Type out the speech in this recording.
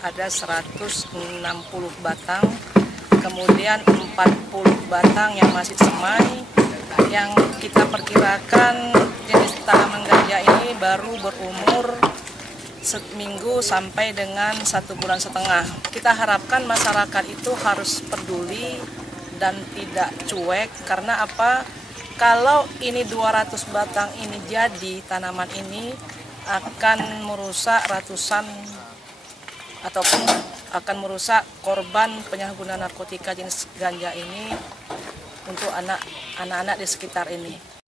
Ada 160 batang, kemudian 40 batang yang masih semai, yang kita perkirakan jenis tanaman ganja ini baru berumur seminggu sampai dengan 1,5 bulan. Kita harapkan masyarakat itu harus peduli dan tidak cuek, karena apa? Kalau ini 200 batang ini jadi, tanaman ini akan merusak ratusan ataupun akan merusak korban penyalahgunaan narkotika jenis ganja ini untuk anak-anak di sekitar ini.